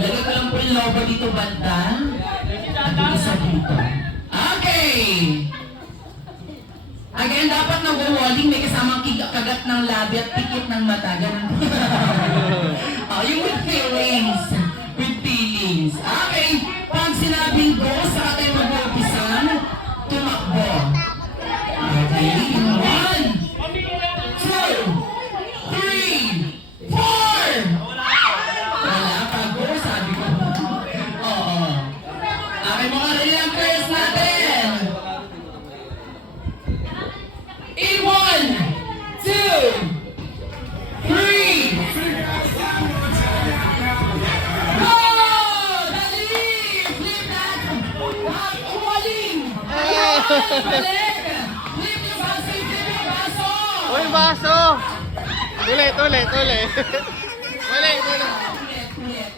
Lagay ko lang po yung logo dito banda. At isa dito. Okay! Again, dapat nag-walling may kasamang kagat ng labi at pikit ng mata. Ganun. Oh, yung with feelings. With feelings. Okay, pag sinabing go, saka tayo mag-uumpisan, tumakbo. Okay, 1, 2, 3, 4! Wala pa go, sabi ko. Oo. Okay, mga rilang players natin. In 1, 2, 3. Go! Dali! Flip that! Umaling! Balik! Flip yung baso! Flip yung baso! Uy, baso! Ulit.